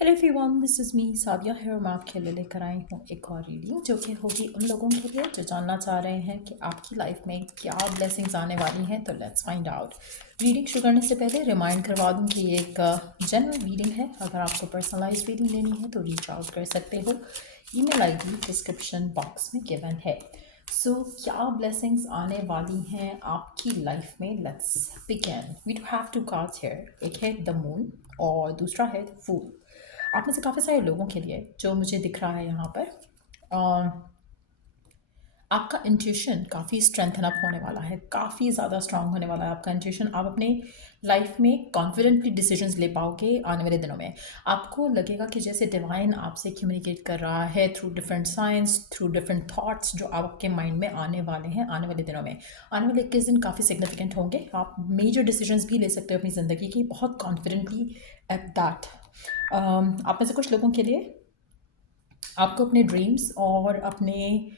Hello everyone, this is me Sadia है और मैं आपके लिए लेकर आई हूँ एक और रीडिंग जो कि होगी उन लोगों के लिए जो जानना चाह रहे हैं कि आपकी लाइफ में क्या ब्लेसिंग्स आने वाली हैं। तो लेट्स फाइंड आउट। रीडिंग शुरू करने से पहले रिमाइंड करवा दूँ कि ये एक जनरल रीडिंग है। अगर आपको पर्सनलाइज रीडिंग लेनी है तो रीच आउट कर सकते हो। ईमेल आईडी डिस्क्रिप्शन बॉक्स में गिवन है। सो क्या ब्लेसिंग्स आने वाली हैं आपकी लाइफ में? Let's begin. We do have two cards here. एक है द मून और दूसरा है फूल। आप में से काफ़ी सारे लोगों के लिए जो मुझे दिख रहा है यहाँ पर, आपका इंट्यूशन काफ़ी स्ट्रेंथन अप होने वाला है, काफ़ी ज़्यादा स्ट्रांग होने वाला है आपका इंट्यूशन। आप अपने लाइफ में कॉन्फिडेंटली डिसीजंस ले पाओगे आने वाले दिनों में। आपको लगेगा कि जैसे डिवाइन आपसे कम्युनिकेट कर रहा है through different science, through different thoughts जो आपके माइंड में आने वाले हैं आने वाले दिनों में। आने वाले 21 दिन काफ़ी सिग्निफिकेंट होंगे। आप मेजर डिसीजंस भी ले सकते हो अपनी ज़िंदगी की बहुत कॉन्फिडेंटली एट दैट। आप में से कुछ लोगों के लिए आपको अपने ड्रीम्स और अपने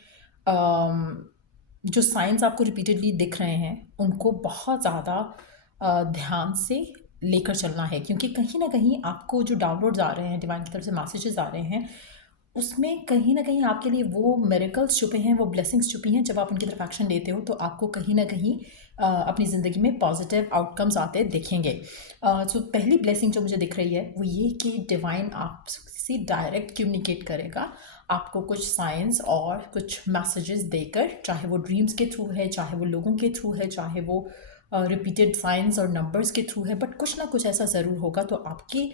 जो साइंस आपको रिपीटेडली दिख रहे हैं उनको बहुत ज़्यादा ध्यान से लेकर चलना है, क्योंकि कहीं ना कहीं आपको जो डाउनलोड्स आ रहे हैं डिवाइन की तरफ से, मैसेजेस आ रहे हैं, उसमें कहीं ना कहीं आपके लिए वो मिरेकल्स छुपे हैं, वो ब्लेसिंग्स छुपी हैं। जब आप उनकी तरफ एक्शन लेते हो तो आपको कहीं ना कहीं अपनी ज़िंदगी में पॉजिटिव आउटकम्स आते दिखेंगे। सो पहली ब्लेसिंग जो मुझे दिख रही है वो ये कि डिवाइन आपसे डायरेक्ट कम्युनिकेट करेगा आपको कुछ साइंस और कुछ मैसेजेस देकर, चाहे वो ड्रीम्स के थ्रू है, चाहे वो लोगों के थ्रू है, चाहे वो रिपीटेड साइंस और नंबर्स के थ्रू है, बट कुछ ना कुछ ऐसा ज़रूर होगा। तो आपकी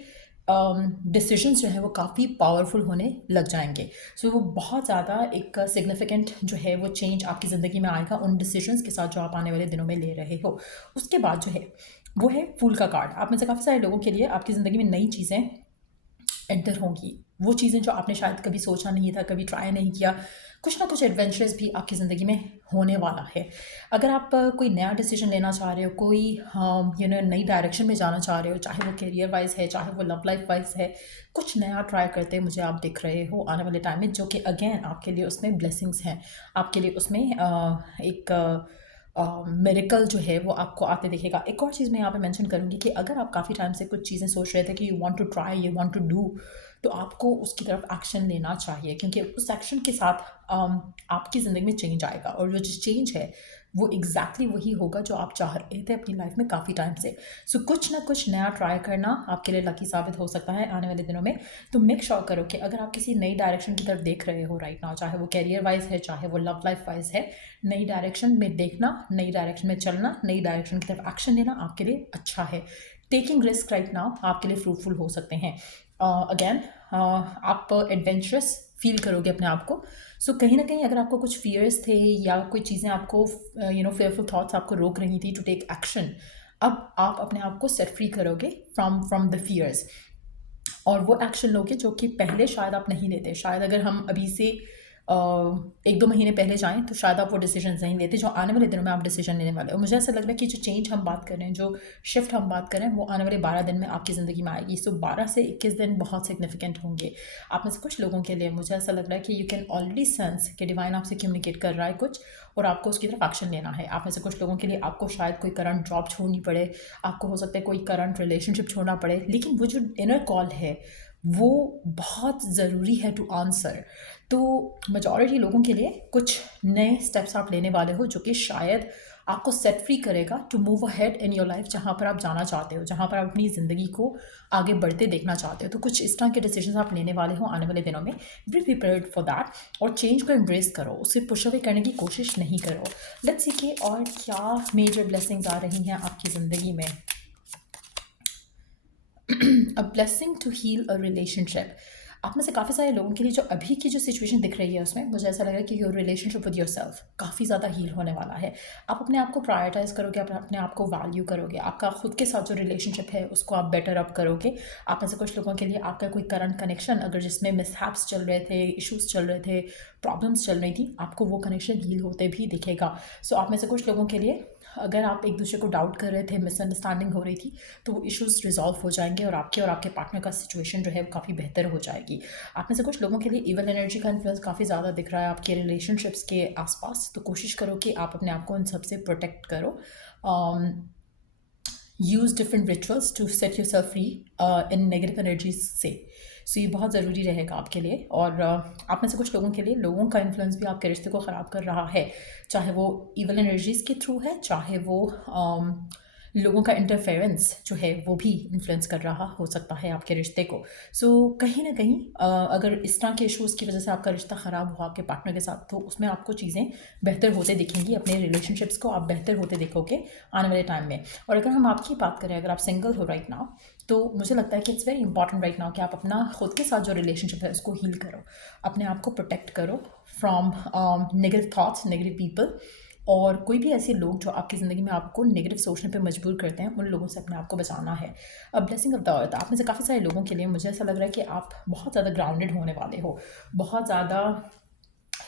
डिसीजंस जो है वो काफ़ी पावरफुल होने लग जाएंगे। सो वो बहुत ज़्यादा एक सिग्निफिकेंट जो है वो चेंज आपकी ज़िंदगी में आएगा उन डिसीजंस के साथ जो आप आने वाले दिनों में ले रहे हो। उसके बाद जो है वो है फूल का कार्ड। आप में से काफ़ी सारे लोगों के लिए आपकी ज़िंदगी में नई चीज़ें एंटर होंगी। वो चीज़ें जो आपने शायद कभी सोचा नहीं था, कभी ट्राई नहीं किया, कुछ ना कुछ एडवेंचरस भी आपकी ज़िंदगी में होने वाला है। अगर आप कोई नया डिसीजन लेना चाह रहे हो, कोई नई डायरेक्शन में जाना चाह रहे हो, चाहे वो करियर वाइज है, चाहे वो लव लाइफ वाइज है, कुछ नया ट्राई करते मुझे आप दिख रहे हो आने वाले टाइम में, जो कि अगेन आपके लिए उसमें ब्लेसिंग्स हैं। आपके लिए उसमें एक मेरिकल जो है वो आपको आते दिखेगा। एक और चीज़ मैं यहाँ पे मेंशन करूँगी कि अगर आप काफ़ी टाइम से कुछ चीज़ें सोच रहे थे कि you want to try, you want to do, तो आपको उसकी तरफ एक्शन लेना चाहिए, क्योंकि उस एक्शन के साथ आपकी ज़िंदगी में चेंज आएगा। और वो जो चेंज है वो एग्जैक्टली वही होगा जो आप चाह रहे थे अपनी लाइफ में काफ़ी टाइम से। सो कुछ ना कुछ नया ट्राई करना आपके लिए लकी साबित हो सकता है आने वाले दिनों में। तो मेक श्योर करो कि अगर आप किसी नई डायरेक्शन की तरफ देख रहे हो राइट नाउ, चाहे वो कैरियर वाइज है, चाहे वो लव लाइफ वाइज है, नई डायरेक्शन में देखना, नई डायरेक्शन में चलना, नई डायरेक्शन की तरफ एक्शन लेना आपके लिए अच्छा है। टेकिंग रिस्क राइट नाउ आपके लिए फ्रूटफुल हो सकते हैं। अगेन आप एडवेंचरस फील करोगे अपने आप को। सो कहीं ना कहीं अगर आपको कुछ फियर्स थे या कोई चीज़ें आपको फेयरफुल थॉट्स आपको रोक रही थी टू टेक एक्शन, अब आप अपने आप को सेट फ्री करोगे फ्रॉम द फियर्स, और वो एक्शन लोगे जो कि पहले शायद आप नहीं लेते। शायद अगर हम अभी से 1-2 महीने पहले जाएँ तो शायद आप वो डिसीजन नहीं लेते जो आने वाले दिनों में आप डिसीजन लेने वाले हो। मुझे ऐसा लग रहा है कि जो चेंज हम बात कर रहे हैं, जो शिफ्ट हम बात कर रहे हैं, वो आने वाले 12 दिन में आपकी ज़िंदगी में आएगी। सो 12 से 21 दिन बहुत सिग्निफिकेंट होंगे। आप में से कुछ लोगों के लिए मुझे ऐसा लग रहा है कि यू कैन ऑलरेडी सेंस कि डिवाइन आपसे कम्युनिकेट कर रहा है कुछ, और आपको उसकी तरफ एक्शन लेना है। आप में से कुछ लोगों के लिए आपको शायद कोई करंट जॉब छोड़नी पड़े, आपको हो सकता है कोई करंट रिलेशनशिप छोड़ना पड़े, लेकिन वो जो इनर कॉल है वो बहुत ज़रूरी है टू आंसर। तो मेजॉरिटी लोगों के लिए कुछ नए स्टेप्स आप लेने वाले हो जो कि शायद आपको सेट फ्री करेगा to move ahead in your life, जहाँ पर आप जाना चाहते हो, जहाँ पर आप अपनी ज़िंदगी को आगे बढ़ते देखना चाहते हो। तो कुछ इस तरह के डिसीजन आप लेने वाले हो आने वाले दिनों में। बी प्रिपेयर्ड फॉर दैट और चेंज को एम्ब्रेस करो, उसे पुश अवे करने की कोशिश नहीं करो। लेट्स सी कि और क्या मेजर ब्लेसिंग्स आ रही हैं आपकी ज़िंदगी में। A blessing to heal a relationship. आप में से काफ़ी सारे लोगों के लिए जो अभी की जो सिचुएशन दिख रही है उसमें मुझे ऐसा लग रहा है कि your relationship with your self काफ़ी ज़्यादा हील होने वाला है। आप अपने आप को प्रायोरिटाइज करोगे, अपने आप को वैल्यू करोगे, आपका खुद के साथ जो रिलेशनशिप है उसको आप बेटर अप करोगे। आप में से कुछ लोगों के लिए आपका कोई करंट कनेक्शन अगर जिसमें मिसहैप्स चल रहे थे, इश्यूज चल रहे थे, प्रॉब्लम्स चल रही थी, आपको वो कनेक्शन हील होते भी दिखेगा। सो आप में से कुछ लोगों के लिए अगर आप एक दूसरे को डाउट कर रहे थे, मिसअंडरस्टैंडिंग हो रही थी, तो वो इश्यूज रिजॉल्व हो जाएंगे और आपके पार्टनर का सिचुएशन जो है वो काफ़ी बेहतर हो जाएगी। आप में से कुछ लोगों के लिए इवल एनर्जी का इन्फ्लुएंस काफ़ी ज़्यादा दिख रहा है आपके रिलेशनशिप्स के आसपास, तो कोशिश करो कि आप अपने आप को इन सबसे प्रोटेक्ट करो। Use different rituals to set yourself free in negative energies से। सो ये बहुत ज़रूरी रहेगा आपके लिए। और आप में से कुछ लोगों के लिए लोगों का इन्फ्लुएंस भी आपके रिश्ते को ख़राब कर रहा है, चाहे वो इवल एनर्जीज़ के थ्रू है, चाहे वो लोगों का इंटरफेरेंस जो है वो भी इन्फ्लुएंस कर रहा हो सकता है आपके रिश्ते को। सो कहीं ना कहीं अगर इस तरह के इश्यूज़ की वजह से आपका रिश्ता ख़राब हुआ आपके पार्टनर के साथ, तो उसमें आपको चीज़ें बेहतर होते दिखेंगी, अपने रिलेशनशिप्स को आप बेहतर होते देखोगे आने वाले टाइम में। और अगर हम आपकी बात करें, अगर आप सिंगल हो राइट नाउ, तो मुझे लगता है कि it's very important right now कि आप अपना खुद के साथ जो रिलेशनशिप है उसको हील करो, अपने आप को प्रोटेक्ट करो from negative thoughts, negative people, और कोई भी ऐसे लोग जो आपकी ज़िंदगी में आपको नेगेटिव सोचने पे मजबूर करते हैं, उन लोगों से अपने आप को बचाना है। अब ब्लेसिंग ऑफ द अर्थ, आप में से काफ़ी सारे लोगों के लिए मुझे ऐसा लग रहा है कि आप बहुत ज़्यादा ग्राउंडेड होने वाले हो, बहुत ज़्यादा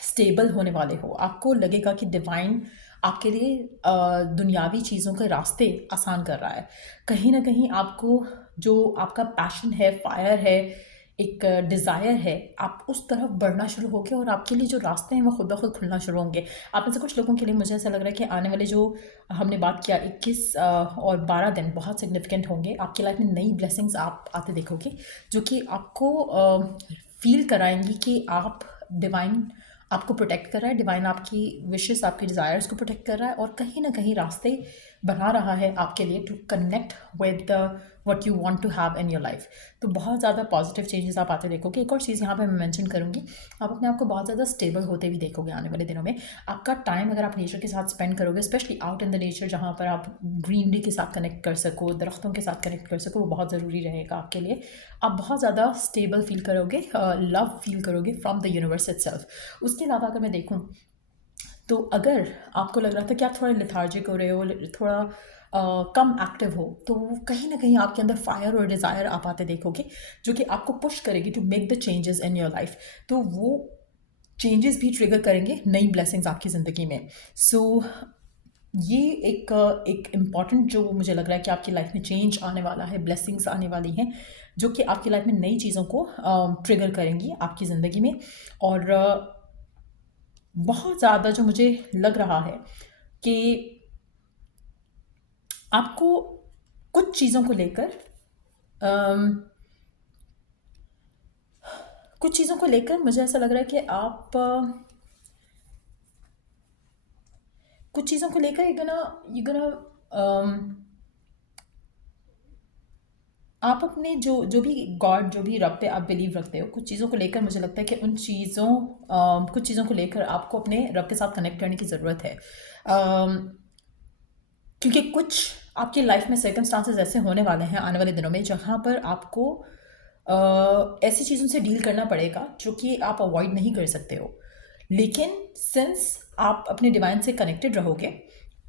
स्टेबल होने वाले हो। आपको लगेगा कि डिवाइन आपके लिए दुनियावी चीज़ों के रास्ते आसान कर रहा है। कहीं ना कहीं आपको जो आपका पैशन है, फायर है, एक डिज़ायर है, आप उस तरफ बढ़ना शुरू होगे और आपके लिए जो रास्ते हैं वो खुद ब खुद खुलना शुरू होंगे। आप में से कुछ लोगों के लिए मुझे ऐसा लग रहा है कि आने वाले जो हमने बात किया 21 और 12 दिन बहुत सिग्निफिकेंट होंगे आपकी लाइफ में। नई ब्लेसिंग्स आप आते देखोगे जो कि आपको फील कराएंगी कि आप डिवाइन आपको प्रोटेक्ट कर रहा है, डिवाइन आपकी विशेस, आपकी डिज़ायर्स को प्रोटेक्ट कर रहा है, और कहीं ना कहीं रास्ते बना रहा है आपके लिए to connect with what you want to have in your life. तो बहुत ज़्यादा पॉजिटिव चेंजेस आप आते देखोगे। एक और चीज़ यहाँ पे मैं मेंशन करूँगी, आप अपने आप को बहुत ज़्यादा स्टेबल होते भी देखोगे आने वाले दिनों में। आपका टाइम अगर आप नेचर के साथ स्पेंड करोगे, specially out in the nature, जहाँ पर आप ग्रीनरी के साथ कनेक्ट कर सको, दरख्तों के साथ कनेक्ट कर सको, वो बहुत ज़रूरी रहेगा आपके लिए। आप बहुत ज़्यादा स्टेबल फील करोगे, लव फील करोगे फ्रॉम द यूनिवर्स इटसेल्फ। उसके अलावा अगर मैं देखूँ, तो अगर आपको लग रहा था कि आप थोड़ा लेथार्जिक हो रहे हो, थोड़ा कम एक्टिव हो, तो कहीं ना कहीं आपके अंदर फायर और डिज़ायर आप आते देखोगे जो कि आपको पुश करेगी to make the changes in your life. तो वो चेंजेस भी ट्रिगर करेंगे नई ब्लेसिंग्स आपकी ज़िंदगी में। सो ये एक इम्पॉर्टेंट जो मुझे लग रहा है कि आपकी लाइफ में चेंज आने वाला है, ब्लेसिंग्स आने वाली हैं जो कि आपकी लाइफ में नई चीज़ों को ट्रिगर करेंगी आपकी ज़िंदगी में। और बहुत ज़्यादा जो मुझे लग रहा है कि आपको कुछ चीज़ों को लेकर मुझे ऐसा लग रहा है कि आप कुछ चीज़ों को लेकर यू गना आप अपने जो भी गॉड, जो भी रब पे आप बिलीव रखते हो, कुछ चीज़ों को लेकर मुझे लगता है कि उन चीज़ों कुछ चीज़ों को लेकर आपको अपने रब के साथ कनेक्ट करने की ज़रूरत है। क्योंकि कुछ आपकी लाइफ में सर्कमस्टांसेस ऐसे होने वाले हैं आने वाले दिनों में जहाँ पर आपको ऐसी चीज़ों से डील करना पड़ेगा जो कि आप अवॉइड नहीं कर सकते हो। लेकिन सिंस आप अपने डिवाइन से कनेक्टेड रहोगे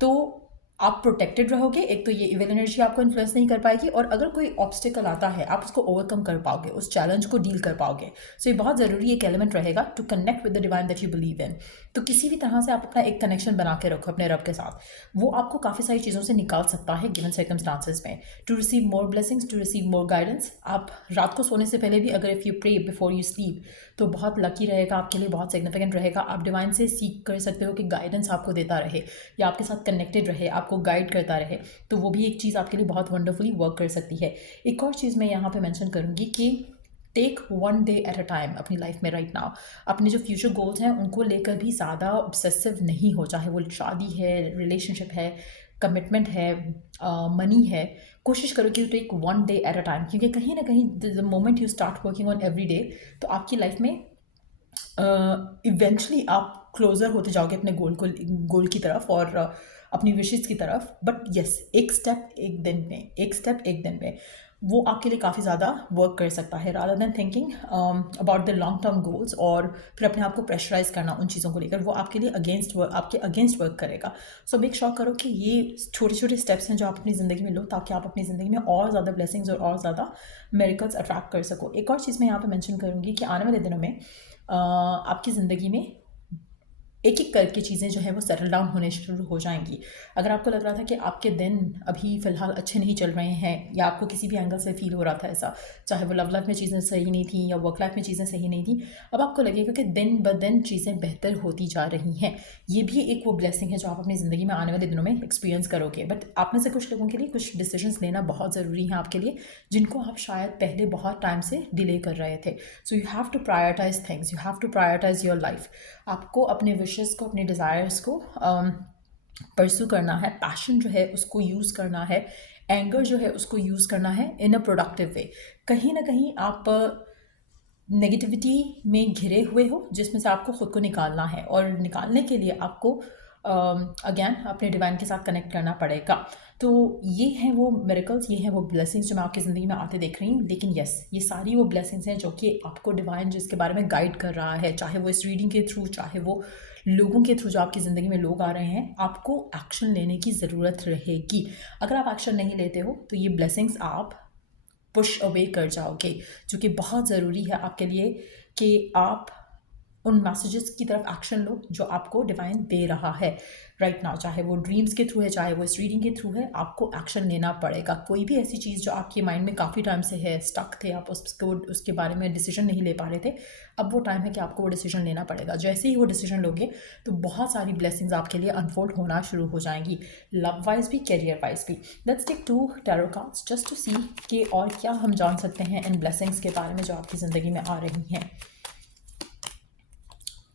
तो आप प्रोटेक्टेड रहोगे। एक तो ये इविल एनर्जी आपको इन्फ्लुएंस नहीं कर पाएगी, और अगर कोई ऑब्स्टिकल आता है आप उसको ओवरकम कर पाओगे, उस चैलेंज को डील कर पाओगे। सो ये बहुत ज़रूरी एक एलिमेंट रहेगा to connect with the divine that you believe in. तो किसी भी तरह से आप अपना एक कनेक्शन बना के रखो अपने रब के साथ, वो आपको काफ़ी सारी चीज़ों से निकाल सकता है गिवन सर्कमस्टांसेस में। To receive more blessings, to receive more guidance, आप रात को सोने से पहले भी अगर if you pray before you sleep, तो बहुत लकी रहेगा आपके लिए, बहुत सिग्निफिकेंट रहेगा। आप डिवाइन से सीख कर सकते हो कि गाइडेंस आपको देता रहे या आपके साथ कनेक्टेड रहे, आपको गाइड करता रहे। तो वो भी एक चीज़ आपके लिए बहुत वंडरफुली वर्क कर सकती है। एक और चीज़ मैं यहाँ पे मेंशन करूँगी कि take one day at a time अपनी लाइफ में राइट नाउ। अपने जो फ्यूचर गोल्स हैं उनको लेकर भी ज़्यादा ऑब्सेसिव नहीं हो, चाहे वो शादी है, रिलेशनशिप है, कमिटमेंट है, मनी है। कोशिश करो कि you take one day at a time, क्योंकि कहीं ना कहीं the moment you start working on every day, तो आपकी लाइफ में इवेंचुअली आप क्लोज़र होते जाओगे अपने गोल की तरफ और अपनी विशेज़ की तरफ। बट येस, एक स्टेप एक दिन में वो आपके लिए काफ़ी ज़्यादा वर्क कर सकता है, rather than thinking about the long term goals और फिर अपने आप को प्रेशराइज करना उन चीज़ों को लेकर। वो आपके लिए आपके अगेंस्ट वर्क करेगा। सो मेक श्योर करो कि ये छोटे छोटे स्टेप्स हैं जो आप अपनी ज़िंदगी में लो, ताकि आप अपनी ज़िंदगी में और ज़्यादा ब्लेसिंग्स और ज़्यादा मिरेकल्स अट्रैक्ट कर सको। एक और चीज़ मैं यहाँ पे मेंशन करूँगी कि आने वाले दिनों में आपकी ज़िंदगी में एक एक करके चीज़ें जो है वो सेटल डाउन होने शुरू हो जाएंगी। अगर आपको लग रहा था कि आपके दिन अभी फ़िलहाल अच्छे नहीं चल रहे हैं या आपको किसी भी एंगल से फ़ील हो रहा था ऐसा, चाहे वो लव लाइफ में चीज़ें सही नहीं थी या वर्क लाइफ में चीज़ें सही नहीं थी, अब आपको लगेगा कि दिन ब दिन चीज़ें बेहतर होती जा रही हैं। ये भी एक वो ब्लेसिंग है जो आप अपनी ज़िंदगी में आने वाले दिनों में एक्सपीरियंस करोगे। बट आप में से कुछ लोगों के लिए कुछ डिसीजंस लेना बहुत ज़रूरी है आपके लिए, जिनको आप शायद पहले बहुत टाइम से डिले कर रहे थे। So you have to prioritise things, you have to prioritise your life. आपको अपने विशेस को, अपने डिज़ायर्स को परस्यू करना है, पैशन जो है उसको यूज़ करना है, एंगर जो है उसको यूज़ करना है इन अ प्रोडक्टिव वे। कहीं ना कहीं आप नेगेटिविटी में घिरे हुए हो जिसमें से आपको ख़ुद को निकालना है, और निकालने के लिए आपको अगेन अपने डिवाइन के साथ कनेक्ट करना पड़ेगा। तो ये हैं वो मिरेकल्स, ये हैं वो ब्लेसिंग्स जो मैं आपकी ज़िंदगी में आते देख रही हूँ। लेकिन यस, ये सारी वो ब्लेसिंग्स हैं जो कि आपको डिवाइन जिसके बारे में गाइड कर रहा है, चाहे वो इस रीडिंग के थ्रू, चाहे वो लोगों के थ्रू जो आपकी ज़िंदगी में लोग आ रहे हैं, आपको एक्शन लेने की ज़रूरत रहेगी। अगर आप एक्शन नहीं लेते हो तो ये ब्लेसिंग्स आप पुश अवे कर जाओगे, जो कि बहुत ज़रूरी है आपके लिए कि आप उन मैसेजेस की तरफ एक्शन लो जो आपको डिवाइन दे रहा है राइट नाउ। चाहे वो ड्रीम्स के थ्रू है, चाहे वो इस रीडिंग के थ्रू है, आपको एक्शन लेना पड़ेगा। कोई भी ऐसी चीज़ जो आपके माइंड में काफ़ी टाइम से है, स्टक थे, आप उसके बारे में डिसीजन नहीं ले पा रहे थे, अब वो टाइम है कि आपको वो डिसीजन लेना पड़ेगा। जैसे ही वो डिसीजन लोगे तो बहुत सारी ब्लेसिंग्स आपके लिए अनफोल्ड होना शुरू हो जाएंगी, लव वाइज भी, करियर वाइज भी। Let's take 2 tarot cards just to see कि और क्या हम जान सकते हैं इन ब्लेसिंग्स के बारे में जो आपकी ज़िंदगी में आ रही हैं।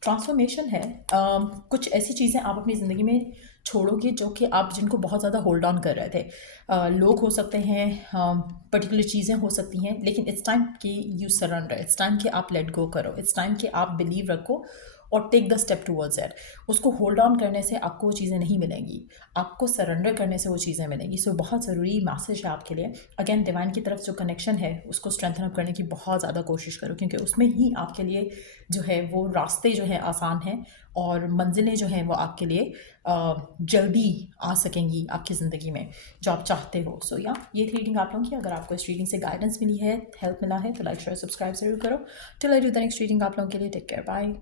ट्रांसफॉर्मेशन है। कुछ ऐसी चीज़ें आप अपनी ज़िंदगी में छोड़ोगे जो कि आप जिनको बहुत ज़्यादा होल्ड ऑन कर रहे थे। लोग हो सकते हैं, पर्टिकुलर चीज़ें हो सकती हैं, लेकिन इट्स टाइम कि यू सरेंडर, इट्स टाइम कि आप लेट गो करो, इट्स टाइम कि आप बिलीव रखो और take the step towards it. उसको होल्ड ऑन करने से आपको वो चीज़ें नहीं मिलेंगी, आपको सरेंडर करने से वो चीज़ें मिलेंगी। सो बहुत ज़रूरी मैसेज है आपके लिए। अगेन डिवाइन की तरफ जो कनेक्शन है उसको स्ट्रेंथन अप करने की बहुत ज़्यादा कोशिश करो, क्योंकि उसमें ही आपके लिए जो है वो रास्ते जो है आसान हैं और मंजिलें जो हैं वो आपके लिए जल्दी आ सकेंगी आपकी ज़िंदगी में जो आप चाहते हो। सो या ये थी रीडिंग आप लोगों की। अगर आपको इस रीडिंग से गाइडेंस मिली है, हेल्प मिला है, तो लाइक शेयर सब्सक्राइब ज़रूर करो। Till I do the next reading आप लोगों के लिए टेक केयर, बाय।